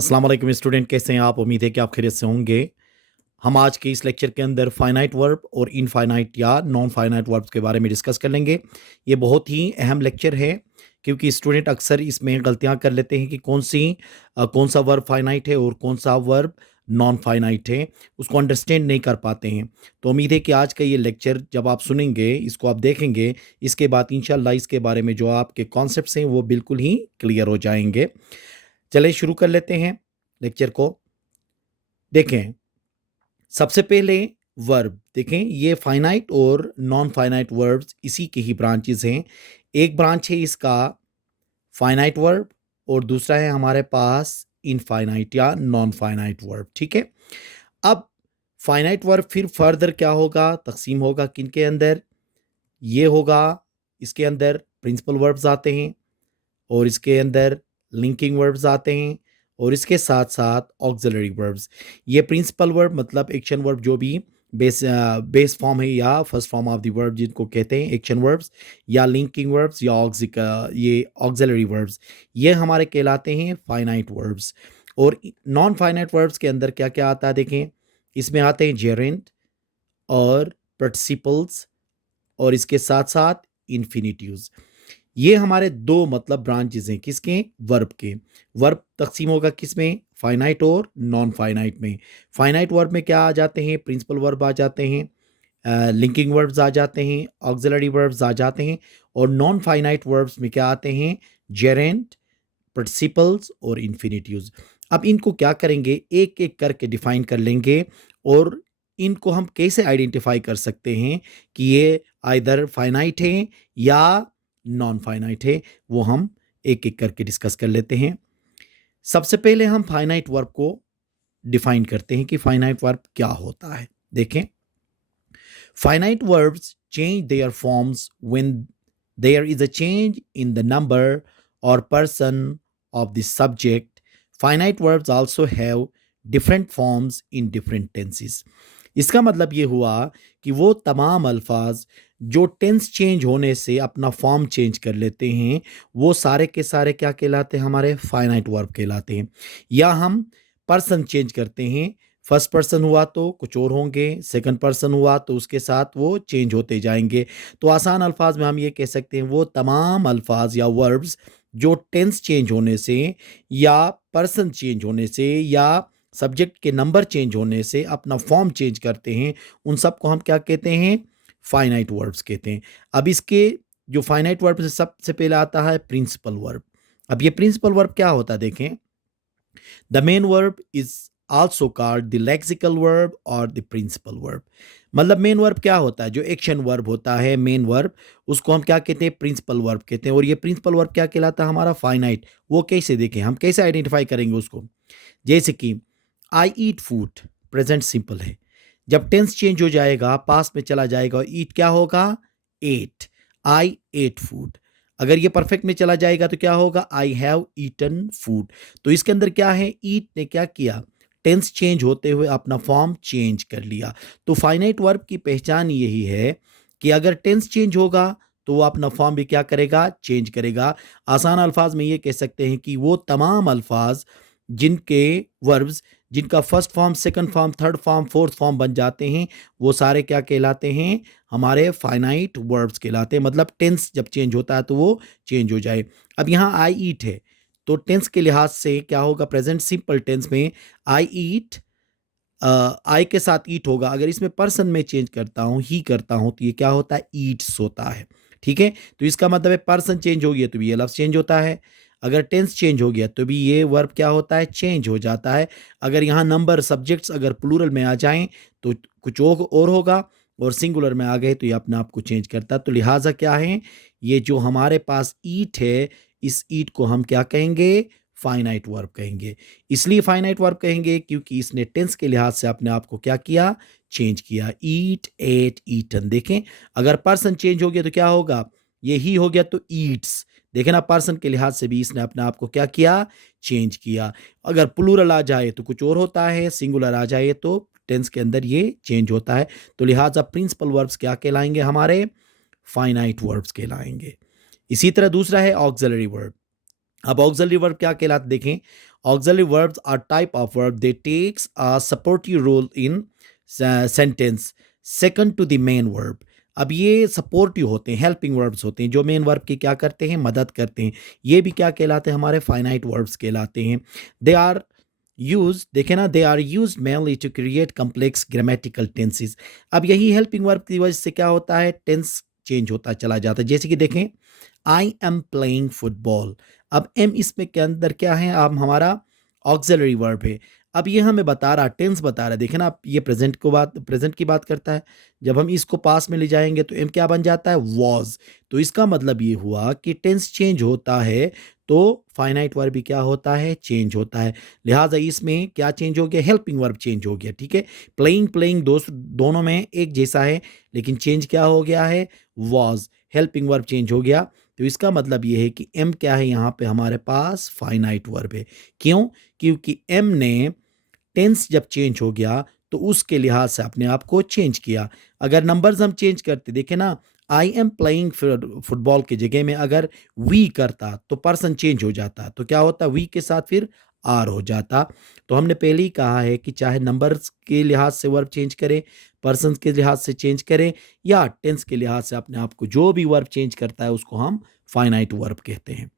अस्सलाम वालेकुम स्टूडेंट, कैसे हैं आप? उम्मीद है कि आप खैरियत से होंगे। हम आज के इस लेक्चर के अंदर फाइनाइट वर्ब और इनफाइनाइट या नॉन फाइनाइट वर्ब्स के बारे में डिस्कस कर लेंगे। ये बहुत ही अहम लेक्चर है क्योंकि स्टूडेंट अक्सर इसमें गलतियां कर लेते हैं कि कौन सा वर्ब फाइनाइट है और कौन सा वर्ब नॉन फाइनाइट है, उसको अंडरस्टैंड नहीं कर पाते हैं। तो उम्मीद है कि आज का ये लेक्चर जब आप सुनेंगे, इसको आप देखेंगे, इसके बाद इंशाल्लाह इसके बारे में जो आपके कॉन्सेप्ट्स हैं वो बिल्कुल ही क्लियर हो जाएंगे। चलिए शुरू कर लेते हैं लेक्चर को। देखें, सबसे पहले वर्ब देखें, ये फाइनाइट और नॉन फाइनाइट वर्ब्स इसी के ही ब्रांचेस हैं। एक ब्रांच है इसका फाइनाइट वर्ब और दूसरा है हमारे पास इनफाइनाइट या नॉन फाइनाइट वर्ब। ठीक है, अब फाइनाइट वर्ब फिर फर्दर क्या होगा, तकसीम होगा किन के अंदर, ये होगा, इसके अंदर प्रिंसिपल वर्ब्स आते हैं और इसके अंदर लिंकिंग वर्ब्स आते हैं और इसके साथ साथ ऑक्सिलरी वर्ब्स। ये प्रिंसिपल वर्ब मतलब एक्शन वर्ब जो भी बेस फॉर्म है या first form of the verb जिनको कहते हैं एक्शन वर्ब्स, या लिंकिंग वर्ब्स या ये ऑक्सिलरी वर्ब्स, ये हमारे कहलाते हैं फाइनाइट वर्ब्स। और नॉन फाइनाइट वर्ब्स के अंदर क्या क्या आता है देखें, इसमें आते हैं जेरेंट और पार्टिसिपल्स और इसके साथ साथ इन्फिनिटिव्स। ये हमारे दो मतलब ब्रांचेस हैं किसके, वर्ब के। वर्ब तकसीम होगा किसमें, फाइनाइट और नॉन फाइनाइट में। फाइनाइट वर्ब में क्या आ जाते हैं, प्रिंसिपल वर्ब आ जाते हैं, लिंकिंग वर्ब्स आ जाते हैं, ऑक्सिलरी वर्ब्स आ जाते हैं। और नॉन फाइनाइट वर्ब्स में क्या आते हैं, जेरेंट, पार्टिसिपल्स और इन्फिनिटिव्स। अब इनको क्या करेंगे, एक एक करके डिफाइन कर लेंगे और इनको हम कैसे आइडेंटिफाई कर सकते हैं कि ये आइदर फाइनाइट है या नॉन फाइनाइट है, वो हम एक एक करके डिस्कस कर लेते हैं। सबसे पहले हम फाइनाइट वर्ब को डिफाइन करते हैं कि फाइनाइट वर्ब क्या होता है। देखें, finite verbs change their forms when there is a change in the number और person of the subject. Finite verbs also have different forms in different tenses. इसका मतलब ये हुआ कि वो तमाम अल्फाज जो टेंस चेंज होने से अपना फॉर्म चेंज कर लेते हैं, वो सारे के सारे क्या कहलाते हैं, हमारे फाइनाइट वर्ब कहलाते हैं। या हम पर्सन चेंज करते हैं, फर्स्ट पर्सन हुआ तो कुछ और होंगे, सेकंड पर्सन हुआ तो उसके साथ वो चेंज होते जाएंगे। तो आसान अल्फाज में हम ये कह सकते हैं वो तमाम अल्फाज या वर्ब्स जो टेंस चेंज होने से या पर्सन चेंज होने से या सब्जेक्ट के नंबर चेंज होने से अपना फॉर्म चेंज करते हैं, उन सब को हम क्या कहते हैं, फाइनाइट वर्ब्स कहते हैं। अब इसके जो फाइनाइट वर्ब से सबसे पहले आता है प्रिंसिपल वर्ब। अब ये प्रिंसिपल वर्ब क्या होता है देखें, the main verb is also called the lexical verb और द प्रिंसिपल वर्ब। मतलब मेन वर्ब क्या होता है, जो एक्शन वर्ब होता है मेन वर्ब, उसको हम क्या कहते हैं, प्रिंसिपल वर्ब कहते हैं। और ये प्रिंसिपल वर्ब क्या कहलाता है, हमारा फाइनाइट। वो कैसे देखें, हम कैसे आइडेंटिफाई करेंगे उसको, जैसे कि आई ईट फूड, प्रेजेंट सिंपल है। जब टेंस चेंज हो जाएगा, पास्ट में चला जाएगा और ईट क्या होगा, एट, आई एट फूड। अगर ये परफेक्ट में चला जाएगा तो क्या होगा, आई हैव ईटन फूड। तो इसके अंदर क्या है, ईट ने क्या किया, टेंस चेंज होते हुए अपना फॉर्म चेंज कर लिया। तो फाइनाइट वर्ब की पहचान यही है कि अगर टेंस चेंज होगा तो वो अपना फॉर्म भी क्या करेगा, चेंज करेगा। आसान अल्फाज में ये कह सकते हैं कि वो तमाम अल्फाज जिनके वर्ब्स जिनका first form, second form, third form, fourth form बन जाते हैं, वो सारे क्या कहलाते हैं, हमारे फाइनाइट वर्ब्स कहलाते हैं। मतलब टेंस जब चेंज होता है तो वो चेंज हो जाए। अब यहाँ आई ईट है तो टेंस के लिहाज से क्या होगा, प्रेजेंट सिंपल टेंस में आई ईट, आई के साथ ईट होगा। अगर इसमें पर्सन में चेंज करता हूँ, ही करता हूँ, तो ये क्या होता है, ईट्स होता है। ठीक है, तो इसका मतलब है पर्सन चेंज हो गया तो भी ये लफ्ज चेंज होता है। अगर टेंस चेंज हो गया तो भी ये वर्ब क्या होता है, चेंज हो जाता है। अगर यहाँ नंबर सब्जेक्ट्स अगर प्लूरल में आ जाएं तो कुछ और होगा, और सिंगुलर में आ गए तो ये अपने आप को चेंज करता है। तो लिहाजा क्या है, ये जो हमारे पास ईट है, इस ईट को हम क्या कहेंगे, फाइनाइट वर्ब कहेंगे। इसलिए फाइनाइट वर्ब कहेंगे क्योंकि इसने टेंस के लिहाज से अपने आप को क्या किया, चेंज किया। ईट, एट, ईटन। देखें, अगर पर्सन चेंज हो गया तो क्या होगा, ये ही हो गया तो ईट्स। देखें ना, पर्सन के लिहाज से भी इसने अपने आप को क्या किया, चेंज किया। अगर प्लूरल आ जाए तो कुछ और होता है, सिंगुलर आ जाए तो टेंस के अंदर ये चेंज होता है। तो लिहाजा प्रिंसिपल वर्ब्स क्या कहलाएंगे, हमारे फाइनाइट वर्ब्स कहलाएंगे। इसी तरह दूसरा है ऑक्सिलरी वर्ब। अब ऑक्सिलरी वर्ब क्या कहलाते देखें, Auxiliary verbs are type of verb they takes a supportive role in sentence second to the main verb. अब ये सपोर्टिव होते हैं, हेल्पिंग वर्ब्स होते हैं जो मेन वर्ब की क्या करते हैं, मदद करते हैं। ये भी क्या कहलाते हैं, हमारे फाइनाइट वर्ब्स कहलाते हैं। दे आर यूज, देखे ना, they are use mainly to create complex grammatical tenses. अब यही हेल्पिंग वर्ब की वजह से क्या होता है, टेंस चेंज होता चला जाता है। जैसे कि देखें, आई एम प्लेइंग फुटबॉल। अब एम इसमें के अंदर क्या है, अब हमारा ऑक्सिलरी वर्ब है। अब ये हमें बता रहा, टेंस बता रहा है। देखें ना, आप ये प्रेजेंट की बात करता है। जब हम इसको पास में ले जाएंगे तो एम क्या बन जाता है, वॉज। तो इसका मतलब ये हुआ कि टेंस चेंज होता है तो फाइनाइट वर्ब भी क्या होता है, चेंज होता है। लिहाजा इसमें क्या चेंज हो गया, हेल्पिंग वर्ब चेंज हो गया। ठीक है, प्लेइंग प्लेइंग दोनों में एक जैसा है, लेकिन चेंज क्या हो गया है, वॉज। हेल्पिंग वर्ब चेंज हो गया। तो इसका मतलब ये है कि एम क्या है, यहाँ पे हमारे पास फाइनाइट वर्ब है। क्यों, क्योंकि एम ने टेंस जब चेंज हो गया तो उसके लिहाज से अपने आप को चेंज किया। अगर नंबर्स हम चेंज करते, देखे ना, आई एम प्लेइंग फुटबॉल की जगह में अगर वी करता तो पर्सन चेंज हो जाता। तो क्या होता, वी के साथ फिर आर हो जाता। तो हमने पहले ही कहा है कि चाहे नंबर्स के लिहाज से वर्ब चेंज करें, पर्सन के लिहाज से चेंज करें, या टेंस के लिहाज से अपने आप को जो भी वर्ब चेंज करता है उसको हम फाइनाइट वर्ब कहते हैं।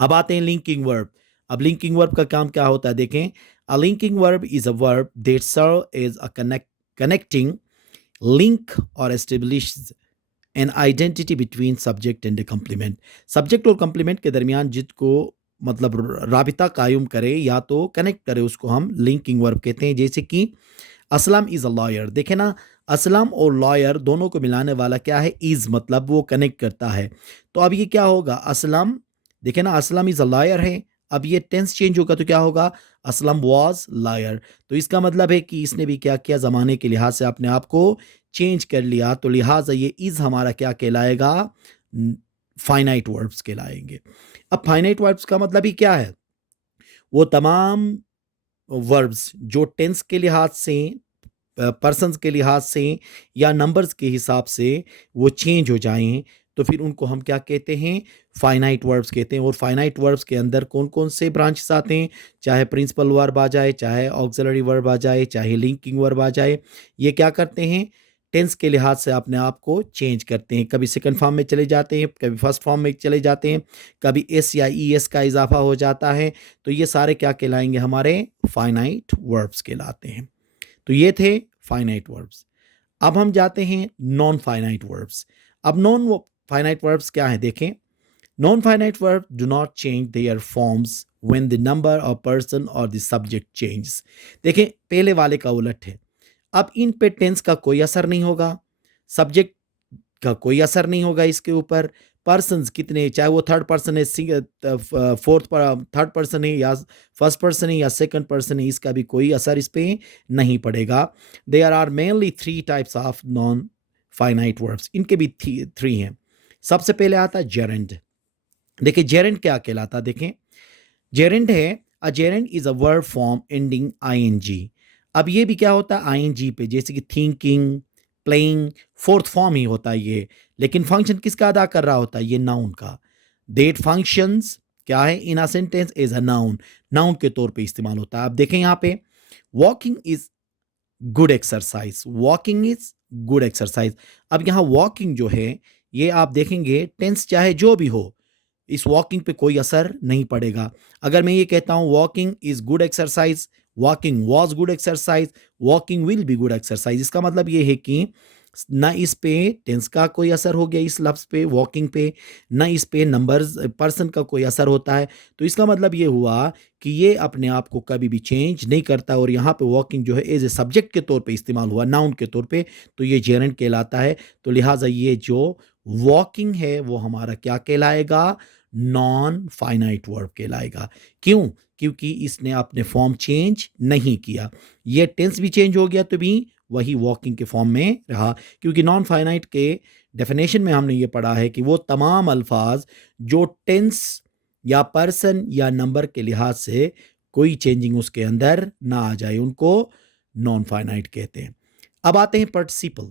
अब आते हैं लिंकिंग वर्ब। अब लिंकिंग वर्ब का काम क्या होता है, देखें, a linking verb is a verb that serve as a connecting link और establish an identity between subject and complement. Subject और कम्प्लीमेंट के दरमियान जिसको मतलब राबिता कायम करे या तो कनेक्ट करे उसको हम लिंकिंग वर्ब कहते हैं। जैसे कि असलम इज़ अ लॉयर। देखे ना, असलम और लॉयर दोनों को मिलाने वाला क्या है, इज़, मतलब वो कनेक्ट करता है। तो अब ये क्या होगा, असलम, देखे ना, असलम इज़ अ लॉयर है। अब ये टेंस चेंज होगा तो क्या होगा, असलम वॉज लॉयर। तो इसका मतलब है कि इसने भी क्या किया, ज़माने के लिहाज से अपने आप को चेंज कर लिया। तो लिहाजा ये इज़ हमारा क्या कहलाएगा, फाइनाइट वर्ब्स कहलाएंगे। अब फाइनाइट वर्ब्स का मतलब ही क्या है, वो तमाम वर्ब्स जो टेंस के लिहाज से, पर्सन्स के लिहाज से या नंबर्स के हिसाब से वो चेंज हो जाएं, तो फिर उनको हम क्या कहते हैं, फाइनाइट वर्ब्स कहते हैं। और फाइनाइट वर्ब्स के अंदर कौन कौन से ब्रांचेस आते हैं, चाहे प्रिंसिपल वर्ब आ जाए, चाहे ऑक्सिलरी वर्ब आ जाए, चाहे लिंकिंग वर्ब आ जाए, ये क्या करते हैं, टेंस के लिहाज से अपने आप को चेंज करते हैं। कभी सेकंड फॉर्म में चले जाते हैं, कभी फर्स्ट फॉर्म में चले जाते हैं, कभी एस या ई एस का इजाफा हो जाता है। तो ये सारे क्या कहलाएंगे, हमारे फाइनाइट वर्ब्स कहलाते हैं। तो ये थे फाइनाइट वर्ब्स। अब हम जाते हैं नॉन फाइनाइट वर्ब्स। अब नॉन फाइनाइट वर्ब्स क्या है, देखें, non finite verb do not change their forms when the number of person और द सब्जेक्ट चेंज। देखें, पहले वाले का उलट है। अब इन पे टेंस का कोई असर नहीं होगा, सब्जेक्ट का कोई असर नहीं होगा इसके ऊपर। पर्सन्स कितने, चाहे वो थर्ड पर्सन है, फोर्थ पर थर्ड पर्सन है, या फर्स्ट पर्सन है, या सेकंड पर्सन है, इसका भी कोई असर इस पे नहीं पड़ेगा। There are mainly three types of non finite verbs. इनके भी थ्री हैं। सबसे पहले आता है जेरेंड। देखिए जेरेंड क्या कहलाता है, देखें, जेरेंड है, a gerund is a verb form ending ING. अब ये भी क्या होता है, आईएनजी पे, जैसे कि थिंकिंग, प्लेइंग, फोर्थ फॉर्म ही होता है ये। लेकिन फंक्शन किसका अदा कर रहा होता है, ये नाउन का। देट फंक्शंस क्या है, in a sentence as a noun, noun के तौर पे इस्तेमाल होता है। अब देखें यहाँ पे, walking is good exercise, walking is good exercise. अब यहाँ वॉकिंग जो है, ये आप देखेंगे टेंस चाहे जो भी हो, इस वॉकिंग पे कोई असर नहीं पड़ेगा। अगर मैं ये कहता हूं walking is good exercise, walking was good exercise, walking will be good exercise, इसका मतलब ये है कि ना इस पे टेंस का कोई असर हो गया इस लफ्ज़ पे वॉकिंग पे, ना इस पे नंबर्स पर्सन का कोई असर होता है। तो इसका मतलब ये हुआ कि ये अपने आप को कभी भी चेंज नहीं करता। और यहाँ पे वॉकिंग जो है एज ए सब्जेक्ट के तौर पे इस्तेमाल हुआ, नाउन के तौर पे, तो ये जेरेंट कहलाता है। तो लिहाजा ये जो वॉकिंग है वो हमारा क्या कहलाएगा, नॉन फाइनाइट वर्ब कहलाएगा। क्यों, क्योंकि इसने अपने फॉर्म चेंज नहीं किया। ये टेंस भी चेंज हो गया तो भी वही वॉकिंग के फॉर्म में रहा। क्योंकि नॉन फाइनाइट के डेफिनेशन में हमने ये पढ़ा है कि वो तमाम अल्फाज जो टेंस या पर्सन या नंबर के लिहाज से कोई चेंजिंग उसके अंदर ना आ जाए, उनको नॉन फाइनाइट कहते हैं। अब आते हैं पार्टिसिपल।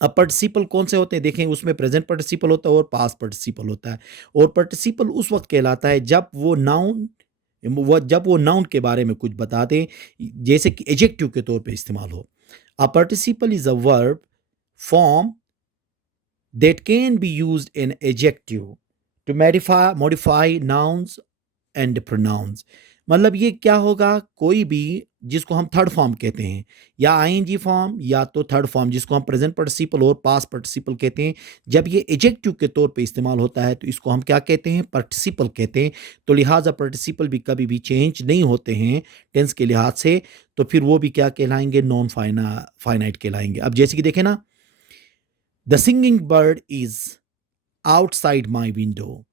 अब पार्टिसिपल कौन से होते हैं, देखें, उसमें प्रेजेंट पार्टिसिपल होता है और पास्ट पार्टिसिपल होता है। और पार्टिसिपल उस वक्त कहलाता है जब वो नाउन वो जब वो नाउन के बारे में कुछ बताते, जैसे कि एजेक्टिव के तौर पे इस्तेमाल हो। A participle is a verb form that can be used in adjective to modify nouns and pronouns. मतलब ये क्या होगा, कोई भी जिसको हम थर्ड फॉर्म कहते हैं, या आईएनजी फॉर्म या तो थर्ड फॉर्म जिसको हम प्रेजेंट पार्टिसिपल और पास्ट पार्टिसिपल कहते हैं, जब ये एडजेक्टिव के तौर पे इस्तेमाल होता है तो इसको हम क्या कहते हैं, पार्टिसिपल कहते हैं। तो लिहाजा पार्टिसिपल भी कभी भी चेंज नहीं होते हैं टेंस के लिहाज से, तो फिर वो भी क्या कहलाएंगे, नॉन फाइनाइट कहलाएंगे। अब जैसे कि देखें ना, the singing bird is outside my window,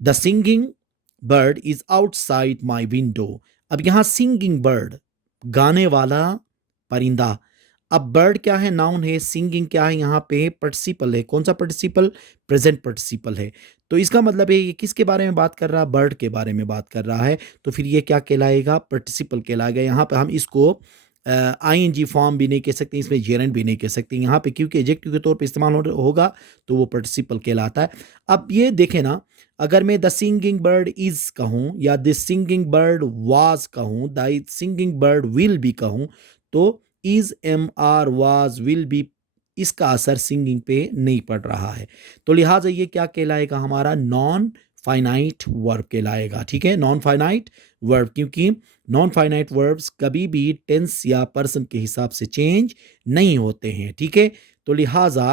the singing bird is outside my window. अब यहां सिंगिंग बर्ड, गाने वाला परिंदा। अब बर्ड क्या है, नाउन है, सिंगिंग क्या है, यहाँ पे पार्टिसिपल है। कौन सा पार्टिसिपल, प्रेजेंट पार्टिसिपल है। तो इसका मतलब है ये किसके बारे में बात कर रहा है, बर्ड के बारे में बात कर रहा है। तो फिर ये क्या कहलाएगा, पार्टिसिपल कहलाएगा। यहाँ पे हम इसको आईएनजी फॉर्म भी नहीं कह सकते, इसमें जेरेंट भी नहीं कह सकते यहाँ पे, क्योंकि एडजेक्टिव के तौर पे इस्तेमाल होगा तो वो पार्टिसिपल कहलाता है। अब ये देखें ना, अगर मैं द सिंगिंग बर्ड इज कहूँ या द सिंगिंग बर्ड वाज कहूँ, the singing bird will be कहूँ, तो is am are was will be, इसका असर सिंगिंग पे नहीं पड़ रहा है। तो लिहाजा ये क्या कहलाएगा, हमारा नॉन फाइनाइट वर्ब कहलाएगा। ठीक है, नॉन फाइनाइट वर्ब, क्योंकि नॉन फाइनाइट वर्ब्स कभी भी टेंस या पर्सन के हिसाब से चेंज नहीं होते हैं। ठीक है, तो लिहाजा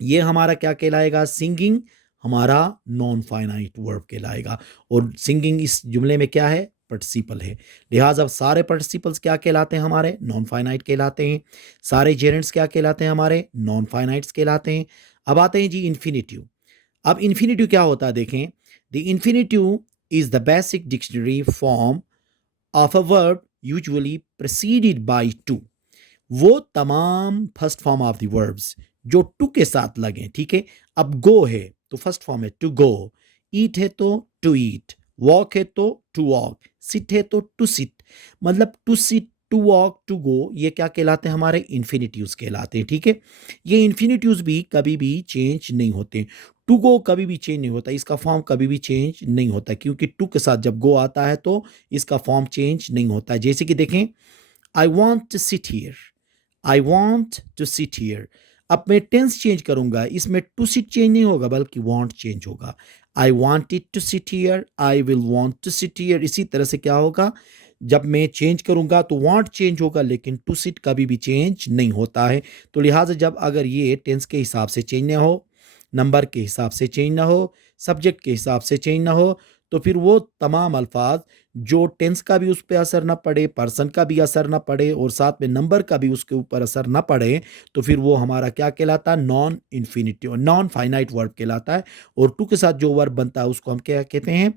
ये हमारा क्या कहलाएगा, सिंगिंग हमारा नॉन फाइनाइट वर्ब कहलाएगा। और सिंगिंग इस जुमले में क्या है, पार्टिसिपल है। लिहाजा सारे पार्टिसिपल्स क्या कहलाते हैं, हमारे नॉन फाइनाइट कहलाते हैं। सारे जेरेंट्स क्या कहलाते हैं, हमारे नॉन फाइनाइट्स कहलाते हैं। अब आते हैं जी इन्फिनिटिव। अब इन्फिनिटिव क्या होता है, देखें, the infinitive is the basic dictionary form of a verb usually preceded by to. वो तमाम first form of the verbs जो टू के साथ लगे। ठीक है, अब गो है तो फर्स्ट फॉर्म है टू गो, ईट है तो टू ईट, वॉक है तो टू वॉक, सिट है तो टू सिट। मतलब to sit, to walk, to go, ये क्या कहलाते हैं, हमारे इन्फिनिटिव्स कहलाते हैं। ठीक है, ये इन्फिनिटिव्स भी कभी भी चेंज नहीं होते। टू गो कभी भी चेंज नहीं होता, इसका फॉर्म कभी भी चेंज नहीं होता, क्योंकि टू के साथ जब गो आता है तो इसका फॉर्म चेंज नहीं होता। जैसे कि देखें, I want to sit here, I want to sit here. अब मैं टेंस चेंज करूंगा, इसमें टू सिट चेंज नहीं होगा बल्कि वॉन्ट चेंज होगा। I wanted to sit here, I will want to sit here. इसी तरह से क्या होगा, जब मैं चेंज करूंगा तो वॉन्ट चेंज होगा, लेकिन टू सिट कभी भी चेंज नहीं होता है। तो लिहाजा जब अगर ये टेंस के हिसाब से चेंज ना हो, नंबर के हिसाब से चेंज ना हो, सब्जेक्ट के हिसाब से चेंज ना हो, तो फिर वो तमाम अल्फाज जो टेंस का भी उस पर असर ना पड़े, पर्सन का भी असर ना पड़े और साथ में नंबर का भी उसके ऊपर असर ना पड़े, तो फिर वो हमारा क्या कहलाता है, non infinitive, non finite verb कहलाता है। और टू के साथ जो वर्ब बनता है उसको हम क्या कहते हैं,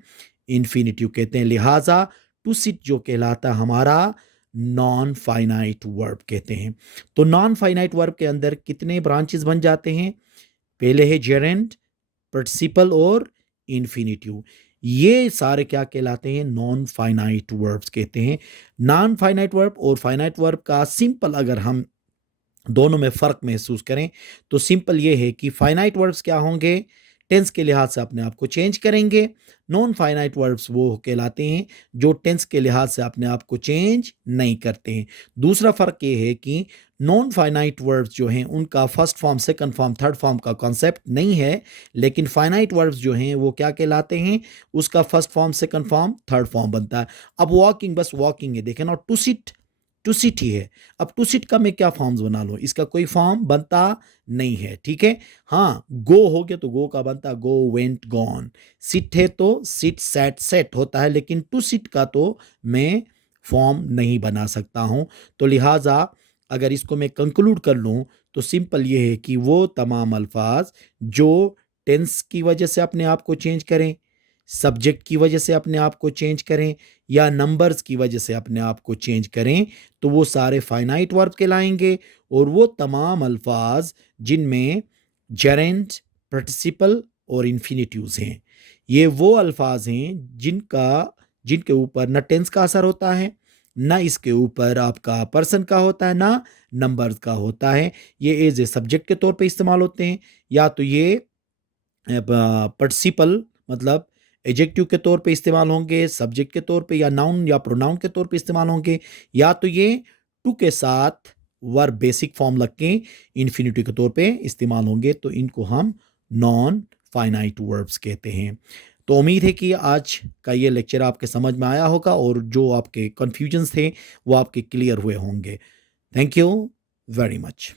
इन्फिनिटिव कहते हैं। लिहाजा टू सिट जो कहलाता है हमारा नॉन फाइनाइट वर्ब कहते हैं। तो नॉन फाइनाइट वर्ब के अंदर कितने ब्रांचेस बन जाते हैं, पहले है जेरेंट, पार्टिसिपल और इन्फिनिटिव। ये सारे क्या कहलाते हैं, नॉन फाइनाइट वर्ब्स कहते हैं। नॉन फाइनाइट वर्ब और फाइनाइट वर्ब का सिंपल अगर हम दोनों में फ़र्क महसूस करें तो सिंपल ये है कि फाइनाइट वर्ब्स क्या होंगे, टेंस के लिहाज से अपने आप को चेंज करेंगे। नॉन फाइनाइट वर्ब्स वो कहलाते हैं जो टेंस के लिहाज से अपने आप को चेंज नहीं करते हैं। दूसरा फ़र्क ये है कि नॉन फाइनाइट वर्ब्स जो हैं उनका first form, second form, third form का कॉन्सेप्ट नहीं है, लेकिन फाइनाइट वर्ब्स जो हैं वो क्या कहलाते हैं, उसका first form, second form, third form बनता है। अब वॉकिंग बस वॉकिंग है, देखें ना, टू सिट ही है। अब टू सिट का मैं क्या फॉर्म्स बना लूँ, इसका कोई फॉर्म बनता नहीं है। ठीक है, हाँ, गो हो गया तो गो का बनता गो, वेंट, गॉन। सिट है तो सिट, सैट, सेट होता है, लेकिन टू सिट का तो मैं फॉर्म नहीं बना सकता हूँ। तो लिहाजा अगर इसको मैं कंक्लूड कर लूँ तो सिंपल ये है कि वो तमाम अल्फाज जो टेंस की वजह से अपने आप को चेंज करें, सब्जेक्ट की वजह से अपने आप को चेंज करें या नंबर्स की वजह से अपने आप को चेंज करें, तो वो सारे फाइनाइट वर्ब कहलाएंगे। और वो तमाम अल्फाज जिनमें जेरेंट, पार्टिसिपल और इन्फिनिटिव्स हैं, ये वो अल्फाज हैं जिनके ऊपर न टेंस का असर होता है, ना इसके ऊपर आपका पर्सन का होता है, ना नंबर्स का होता है। ये एज ए सब्जेक्ट के तौर पे इस्तेमाल होते हैं, या तो ये पार्टिसिपल मतलब एडजेक्टिव के तौर पे इस्तेमाल होंगे, सब्जेक्ट के तौर पे, या नाउन या प्रोनाउन के तौर पे इस्तेमाल होंगे, या तो ये टू के साथ वर्ब बेसिक फॉर्म लग के इन्फिनिटिव के तौर पे इस्तेमाल होंगे, तो इनको हम नॉन फाइनाइट वर्ब्स कहते हैं। तो उम्मीद है कि आज का ये लेक्चर आपके समझ में आया होगा और जो आपके कन्फ्यूजन्स थे वो आपके क्लियर हुए होंगे। Thank you very much.